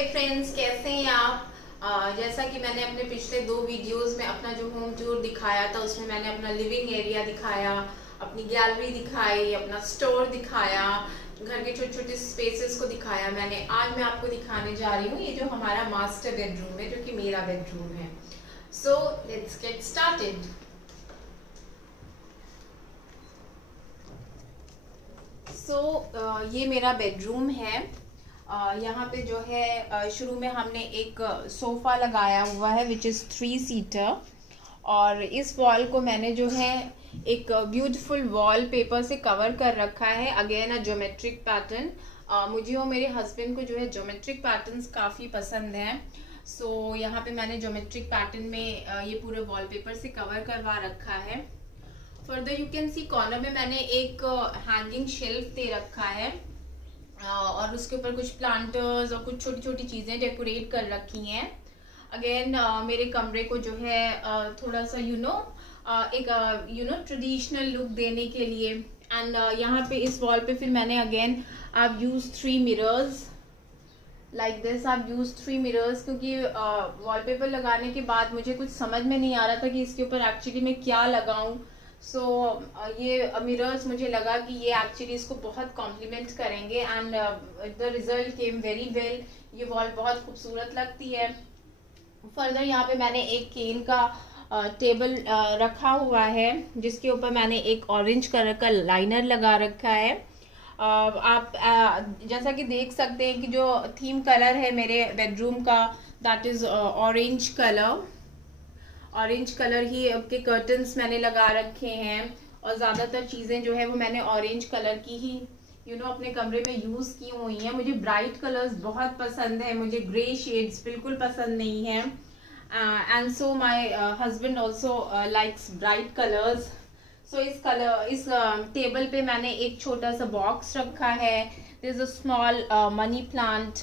हे friends, कैसे हैं आप। जैसा कि मैंने अपने पिछले 2 वीडियोस में अपना जो होम टूर दिखाया था, उसमें मैंने अपना लिविंग एरिया दिखाया, अपनी गैलरी दिखाई, अपना स्टोर दिखाया, घर के छोटे छोटे स्पेसेस को दिखाया। आज मैं आपको दिखाने जा रही हूँ ये जो हमारा मास्टर बेडरूम है, जो कि मेरा बेडरूम है। So let's get started. ये मेरा बेडरूम है। यहाँ पे जो है शुरू में हमने एक सोफ़ा लगाया हुआ है विच इज़ 3 सीटर, और इस वॉल को मैंने जो है एक ब्यूटीफुल वॉल पेपर से कवर कर रखा है। Again a geometric pattern. मुझे और मेरे हस्बैंड को जो है ज्योमेट्रिक पैटर्न्स काफ़ी पसंद हैं। सो यहाँ पे मैंने ज्योमेट्रिक पैटर्न में ये पूरे वॉल पेपर से कवर करवा रखा है। Further you can see corner में मैंने एक हैंगिंग शेल्फ दे रखा है, और उसके ऊपर कुछ प्लांटर्स और कुछ छोटी छोटी चीज़ें डेकोरेट कर रखी हैं। अगेन मेरे कमरे को जो है थोड़ा सा एक ट्रेडिशनल लुक देने के लिए। एंड यहाँ पे इस वॉल पे फिर मैंने अगेन आप यूज 3 मिरर्स लाइक दिस। आप यूज 3 मिरर्स क्योंकि वॉलपेपर लगाने के बाद मुझे कुछ समझ में नहीं आ रहा था कि इसके ऊपर एक्चुअली मैं क्या लगाऊं। सो ये मिरर्स मुझे लगा कि ये एक्चुअली इसको बहुत कॉम्प्लीमेंट करेंगे, and the result came very well. ये वॉल बहुत खूबसूरत लगती है। फर्दर यहाँ पे मैंने एक केन का टेबल रखा हुआ है, जिसके ऊपर मैंने एक ऑरेंज कलर का लाइनर लगा रखा है। आप जैसा कि देख सकते हैं कि जो थीम कलर है मेरे बेडरूम का, that is orange colour. Orange colour ही के कर्टन्स मैंने लगा रखे हैं, और ज़्यादातर चीज़ें जो है वो मैंने ऑरेंज कलर की ही अपने कमरे में यूज़ की हुई हैं। मुझे ब्राइट कलर्स बहुत पसंद है, मुझे ग्रे शेड्स बिल्कुल पसंद नहीं है। And so my husband also likes bright colours. So इस टेबल पे मैंने एक छोटा सा बॉक्स रखा है। There is a small money plant.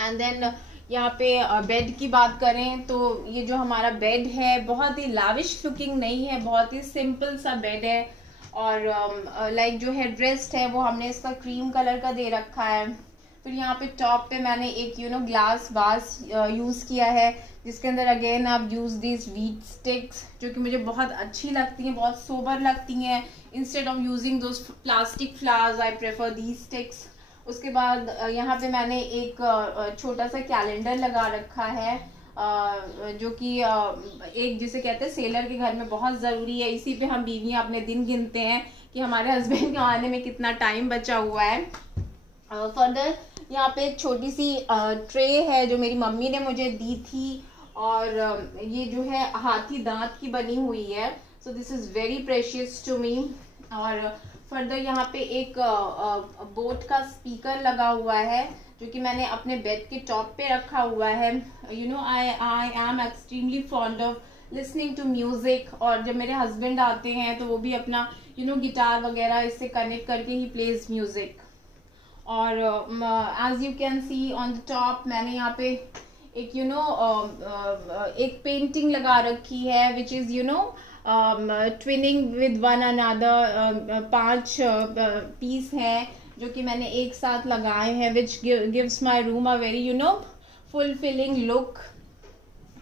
And then यहाँ पे बेड की बात करें तो ये जो हमारा बेड है बहुत ही लाविश लुकिंग नहीं है, बहुत ही सिंपल सा बेड है। और लाइक जो हेड रेस्ट है वो हमने इसका क्रीम कलर का दे रखा है। फिर यहाँ पे टॉप पे मैंने एक ग्लास वास यूज़ किया है, जिसके अंदर अगेन आप यूज़ दिस व्हीट स्टिक्स, जो कि मुझे बहुत अच्छी लगती हैं, बहुत सोबर लगती हैं। Instead of using those plastic flowers I prefer these sticks. उसके बाद यहाँ पे मैंने एक छोटा सा कैलेंडर लगा रखा है, जो कि एक जिसे कहते हैं सेलर के घर में बहुत ज़रूरी है। इसी पे हम बीवियाँ अपने दिन गिनते हैं कि हमारे हस्बैंड के आने में कितना टाइम बचा हुआ है। फर्दर यहाँ पे एक छोटी सी ट्रे है जो मेरी मम्मी ने मुझे दी थी, और ये जो है हाथी दांत की बनी हुई है। So this is very precious to me. और फर्दर यहाँ पे एक बोट का स्पीकर लगा हुआ है, जो कि मैंने अपने बेड के टॉप पे रखा हुआ है। I am extremely fond of listening to music, और जब मेरे हस्बैंड आते हैं तो वो भी अपना गिटार वगैरह इससे कनेक्ट करके ही प्लेज म्यूज़िक। और as you can see on the top मैंने यहाँ पे एक एक पेंटिंग लगा रखी है, which is twinning with one another. 5 piece हैं जो कि मैंने एक साथ लगाए हैं, which gives my room a very fulfilling look.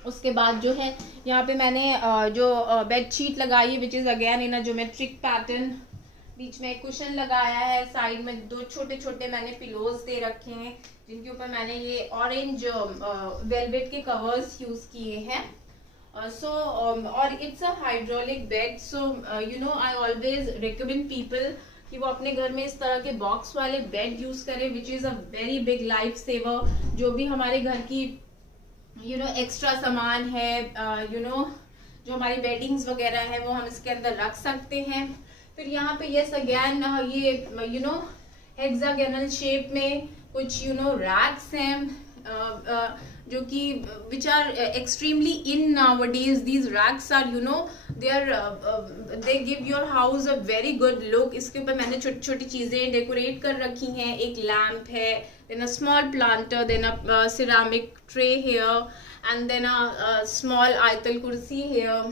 उसके बाद जो है यहाँ पे मैंने जो बेड शीट लगाई है, which is again in a geometric pattern. बीच में एक कुशन लगाया है, साइड में 2 छोटे छोटे मैंने पिलोज दे रखे हैं, जिनके ऊपर मैंने ये ऑरेंज वेलवेट के कवर्स यूज़ किए हैं। और it's a hydraulic bed. So I always recommend people कि वो अपने घर में इस तरह के बॉक्स वाले बेड यूज करें, which is a very big life saver. जो भी हमारे घर की एक्स्ट्रा सामान है, जो हमारी बेडिंग्स वगैरह है, वो हम इसके अंदर रख सकते हैं। फिर यहाँ पे यस अगेन ये हेक्सागोनल शेप में कुछ रैक्स हैं, जो कि which are extremely in nowadays. These racks are they give your house a very good look. इसके ऊपर मैंने छोटी छोटी चीज़ें डेकोरेट कर रखी हैं। एक लैम्प है, then a small planter, then a ceramic tray here, and then a small आयतल कुर्सी here.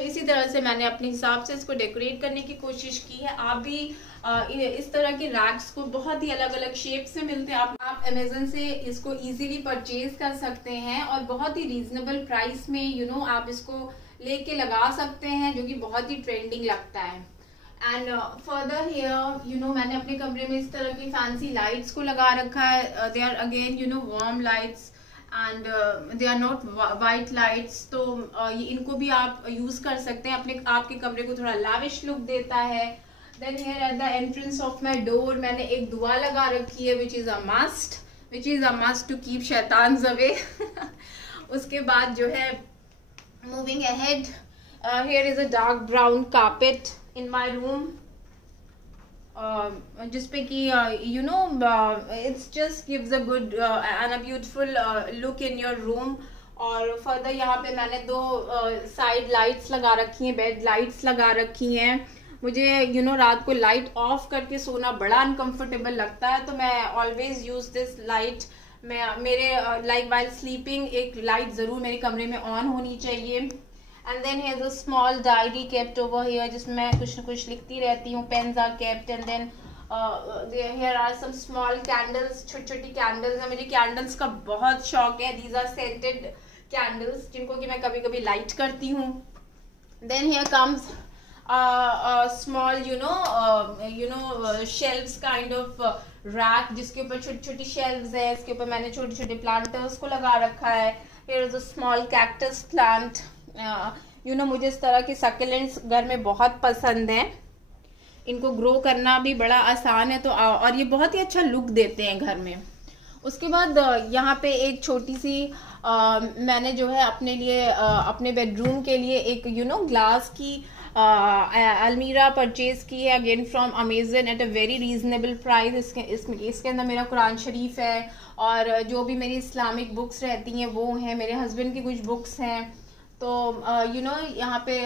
इसी तरह से मैंने अपने हिसाब से इसको डेकोरेट करने की कोशिश की है। आप भी इस तरह के रैक्स को बहुत ही अलग अलग शेप से मिलते हैं। आप अमेजन से इसको इजीली परचेज कर सकते हैं और बहुत ही रीजनेबल प्राइस में आप इसको लेके लगा सकते हैं, जो कि बहुत ही ट्रेंडिंग लगता है। एंड फर्दर हियर मैंने अपने कमरे में इस तरह की फैंसी लाइट्स को लगा रखा है। They are again warm lights and they are not white lights. तो इनको भी आप यूज कर सकते हैं, आपके कमरे को थोड़ा लाविश लुक देता है। Then here at the entrance of my door मैंने एक दुआ लगा रखी है, which is a must to keep शैतान्स अवे। उसके बाद जो है moving ahead, here is a dark brown carpet in my room, जिसपे कि it's just gives a good and a beautiful look in your room. और फर्दर यहाँ पे मैंने 2 साइड लाइट्स लगा रखी हैं, बेड लाइट्स लगा रखी हैं। मुझे रात को लाइट ऑफ करके सोना बड़ा अनकंफर्टेबल लगता है, तो मैं ऑलवेज यूज दिस लाइट। मेरे लाइक वाइल स्लीपिंग एक लाइट जरूर मेरे कमरे में ऑन होनी चाहिए। And then here is a small diary kept over here, जिसमें मैं कुछ न कुछ लिखती रहती हूँ। Pens are kept and then here are some small candles, छोटी छोटी कैंडल्स है। मुझे कैंडल्स का बहुत शौक है। दीज आर सेंटेड कैंडल्स, जिनको कि मैं कभी कभी लाइट करती हूँ। Then here comes small shelves kind of rack, जिसके ऊपर छोटी छोटी shelves है। इसके ऊपर मैंने छोटे छोटे planters को लगा रखा है। Here is a small cactus plant. मुझे इस तरह के succulents घर में बहुत पसंद है। इनको ग्रो करना भी बड़ा आसान है, तो और ये बहुत ही अच्छा लुक देते हैं घर में। उसके बाद यहाँ पे एक छोटी सी मैंने जो है अपने लिए अपने बेडरूम के लिए एक ग्लास की अलमीरा परचेज की है, again from Amazon at a very reasonable price. इसके अंदर मेरा कुरान शरीफ है और जो भी मेरी इस्लामिक बुक्स रहती हैं वो हैं, मेरे हस्बैंड की कुछ बुक्स हैं। तो यहाँ पे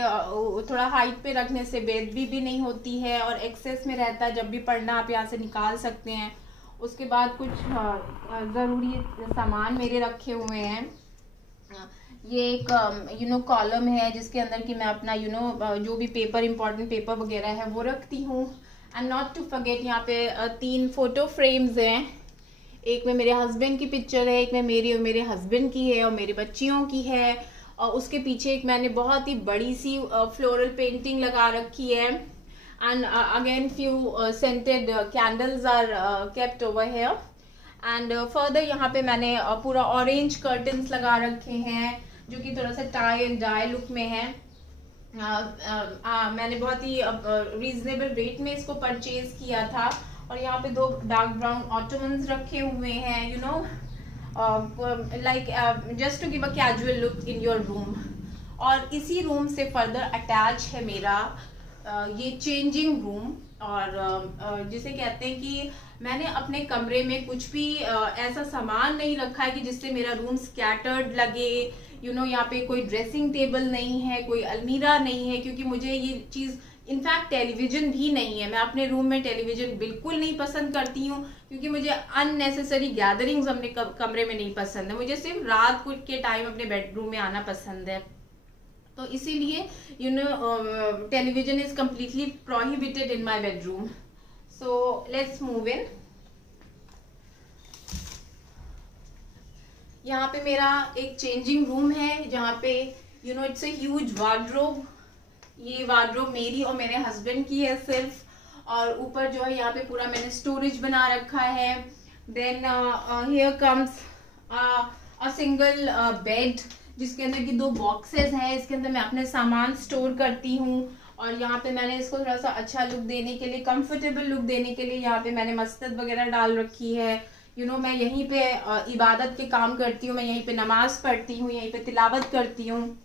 थोड़ा हाइट पे रखने से बेदबी भी नहीं होती है और एक्सेस में रहता है, जब भी पढ़ना आप यहाँ से निकाल सकते हैं। उसके बाद कुछ ज़रूरी सामान मेरे रखे हुए हैं। ये एक कॉलम है जिसके अंदर कि मैं अपना जो भी पेपर, इंपॉर्टेंट पेपर वगैरह है वो रखती हूँ। एंड नॉट टू फॉरगेट, यहाँ पे 3 फोटो फ्रेम्स हैं। एक में मेरे हस्बैंड की पिक्चर है, एक में मेरी और मेरे हस्बैंड की है और मेरी बच्चियों की है। और उसके पीछे एक मैंने बहुत ही बड़ी सी फ्लोरल पेंटिंग लगा रखी है। And again few scented candles are kept over here. एंड फर्दर यहाँ पे मैंने पूरा ऑरेंज कर्टन्स लगा रखे हैं, जो कि थोड़ा सा टाई एंड डाई लुक में है। मैंने बहुत ही रीजनेबल रेट में इसको परचेज किया था। और यहाँ पे 2 डार्क ब्राउन ऑटोमन्स रखे हुए हैं, like just to give a casual look in your room. और इसी रूम से फर्दर अटैच है मेरा ये चेंजिंग रूम, और जिसे कहते हैं कि मैंने अपने कमरे में कुछ भी ऐसा सामान नहीं रखा है कि जिससे मेरा रूम स्कैटर्ड लगे। यहाँ पे कोई ड्रेसिंग टेबल नहीं है, कोई अलमीरा नहीं है, क्योंकि मुझे ये चीज़, इनफैक्ट टेलीविजन भी नहीं है। मैं अपने रूम में टेलीविजन बिल्कुल नहीं पसंद करती हूँ, क्योंकि मुझे अननेसेसरी गैदरिंग्स अपने कमरे में नहीं पसंद है। मुझे सिर्फ रात को के टाइम अपने बेडरूम में आना पसंद है। तो इसीलिए television is completely prohibited in my bedroom. So let's move in. यहाँ पे मेरा एक चेंजिंग रूम है, जहाँ पे इट्स अ ह्यूज वार्डरोब। ये वार्डरोब मेरी और मेरे हस्बैंड की है सिर्फ, और ऊपर जो है यहाँ पे पूरा मैंने स्टोरेज बना रखा है। Then here comes a single bed, जिसके अंदर की 2 बॉक्सेस हैं। इसके अंदर मैं अपने सामान स्टोर करती हूँ। और यहाँ पे मैंने इसको थोड़ा सा अच्छा लुक देने के लिए, कंफर्टेबल लुक देने के लिए यहाँ पे मैंने मस्जिद वगैरह डाल रखी है। मैं यहीं पे इबादत के काम करती हूँ, मैं यहीं पे नमाज पढ़ती हूँ, यहीं पे तिलावत करती हूँ।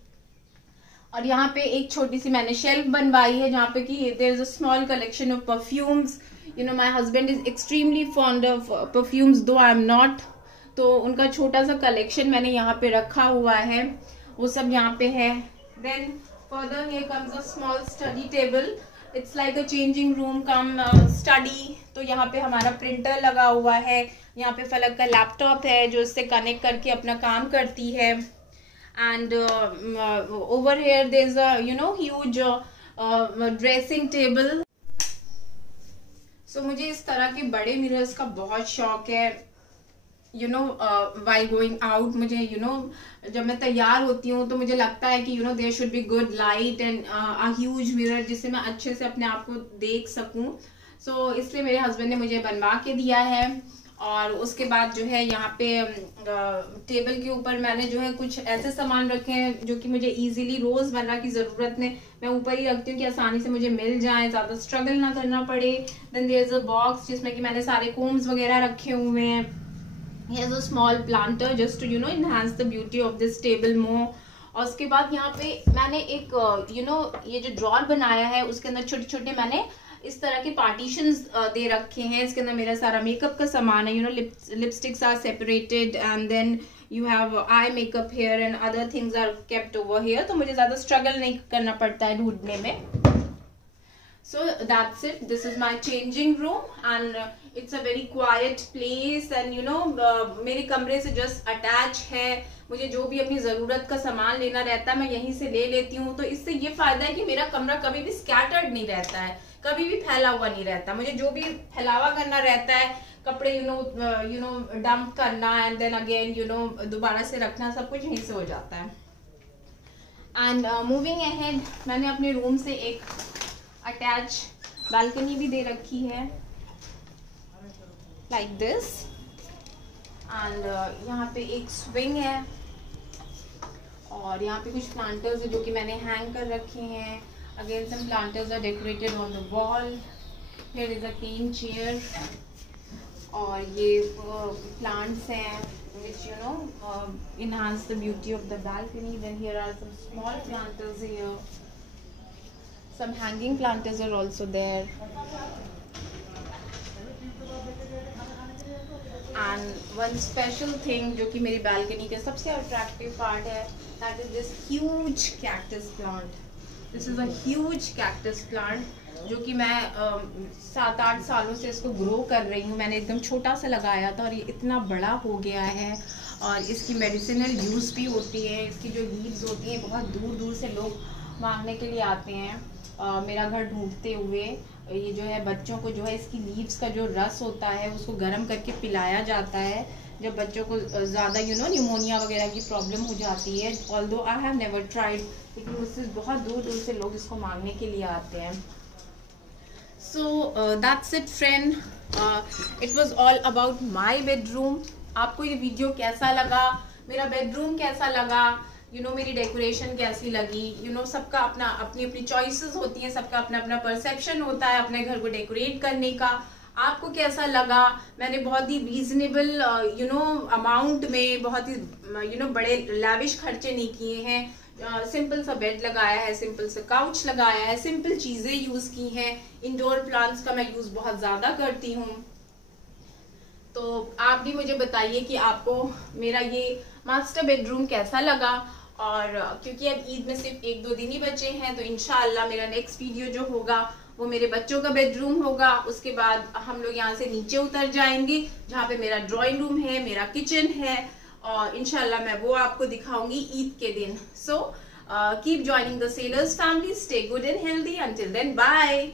और यहाँ पे एक छोटी सी मैंने शेल्फ बनवाई है, जहाँ पे कि there is a small collection of perfumes. My husband is extremely fond of perfumes, though I am not. तो उनका छोटा सा कलेक्शन मैंने यहाँ पे रखा हुआ है, वो सब यहाँ पे है। Then further here comes a small study table, it's like a changing room cum study. तो यहाँ पे हमारा प्रिंटर लगा हुआ है, यहाँ पे फलक का लैपटॉप है जो इससे कनेक्ट करके अपना काम करती है। And over here there is a huge dressing table. So मुझे इस तरह के बड़े मिरर्स का बहुत शौक है। वाइल गोइंग आउट, मुझे जब मैं तैयार होती हूँ तो मुझे लगता है कि there should be good light and a huge mirror जिससे मैं अच्छे से अपने आप को देख सकूँ। सो इसलिए मेरे हस्बैंड ने मुझे बनवा के दिया है। और उसके बाद जो है यहाँ पे टेबल के ऊपर मैंने जो है कुछ ऐसे सामान रखे हैं जो कि मुझे इजीली रोजमर्रा की जरूरत में मैं ऊपर ही रखती हूँ कि आसानी से मुझे मिल जाए, ज्यादा स्ट्रगल ना करना पड़े। Then there is a box जिसमें कि मैंने सारे कोम्स वगैरह रखे हुए हैं। Here's a small planter just to enhance the beauty of this table more। और उसके बाद यहाँ पे मैंने एक ये जो ड्रॉर बनाया है उसके अंदर छोटे छोटे मैंने इस तरह के पार्टीशंस दे रखे हैं। इसके अंदर मेरा सारा मेकअप का सामान है। Lipsticks are separated and then you have eye makeup here and other things are kept over here, तो मुझे ज्यादा स्ट्रगल नहीं करना पड़ता है ढूंढने में। So that's it. This is my changing room and it's a very quiet place and मेरे कमरे से just attach है। मुझे जो भी अपनी जरूरत का सामान लेना रहता है मैं यहीं से ले लेती हूँ। तो इससे ये फायदा है कि मेरा कमरा कभी भी स्कैटर्ड नहीं रहता है, कभी भी फैला हुआ नहीं रहता। मुझे जो भी फैलावा करना रहता है, कपड़े डंप करना एंड देन अगेन दोबारा से रखना, सब कुछ यहीं से हो जाता है। एंड मूविंग अहेड, मैंने अपने रूम से एक अटैच बालकनी भी दे रखी है लाइक दिस। एंड यहाँ पे एक स्विंग है और यहाँ पे कुछ प्लांटर्स है जो कि मैंने हैंग कर रखे हैं। Again some planters are decorated on the wall. Here is a clean chair और ये प्लांट्स हैं which enhance the beauty of the balcony. Then here are some small planters here. Some hanging planters are also there. And one special thing जो कि मेरी balcony का सबसे attractive part है, that is this huge cactus plant. This is a huge cactus plant जो कि मैं 7-8 सालों से इसको ग्रो कर रही हूँ। मैंने एकदम छोटा सा लगाया था और ये इतना बड़ा हो गया है और इसकी मेडिसिनल यूज़ भी होती है। इसकी जो लीव्स होती हैं बहुत दूर दूर से लोग मांगने के लिए आते हैं मेरा घर ढूंढते हुए। ये जो है बच्चों को जो है इसकी लीव्स का जो रस होता है उसको गर्म करके पिलाया जाता है जब बच्चों को ज़्यादा न्यूमोनिया वगैरह की प्रॉब्लम हो जाती है। Although I have never tried, लेकिन उससे बहुत दूर दूर से लोग इसको मांगने के लिए आते हैं। So that's it friend, it was all about my bedroom. आपको ये वीडियो कैसा लगा, मेरा बेडरूम कैसा लगा, मेरी डेकोरेशन कैसी लगी। सबका अपना अपनी अपनी चॉइसेस होती हैं, सबका अपना अपना परसेप्शन होता है अपने घर को डेकोरेट करने का। आपको कैसा लगा? मैंने बहुत ही रीजनेबल अमाउंट में बहुत ही बड़े लैविश खर्चे नहीं किए हैं। सिंपल सा बेड लगाया है, सिंपल सा काउच लगाया है, सिंपल चीजें यूज की हैं। इंडोर प्लांट्स का मैं यूज बहुत ज्यादा करती हूँ। तो आप भी मुझे बताइए कि आपको मेरा ये मास्टर बेडरूम कैसा लगा। और क्योंकि अब ईद में सिर्फ 1-2 दिन ही बचे हैं तो इंशाअल्लाह मेरा नेक्स्ट वीडियो जो होगा वो मेरे बच्चों का बेडरूम होगा। उसके बाद हम लोग यहाँ से नीचे उतर जाएंगे जहाँ पे मेरा ड्राइंग रूम है, मेरा किचन है और इंशाअल्लाह मैं वो आपको दिखाऊंगी ईद के दिन। So keep joining the sellers family, stay good and healthy. Until then bye.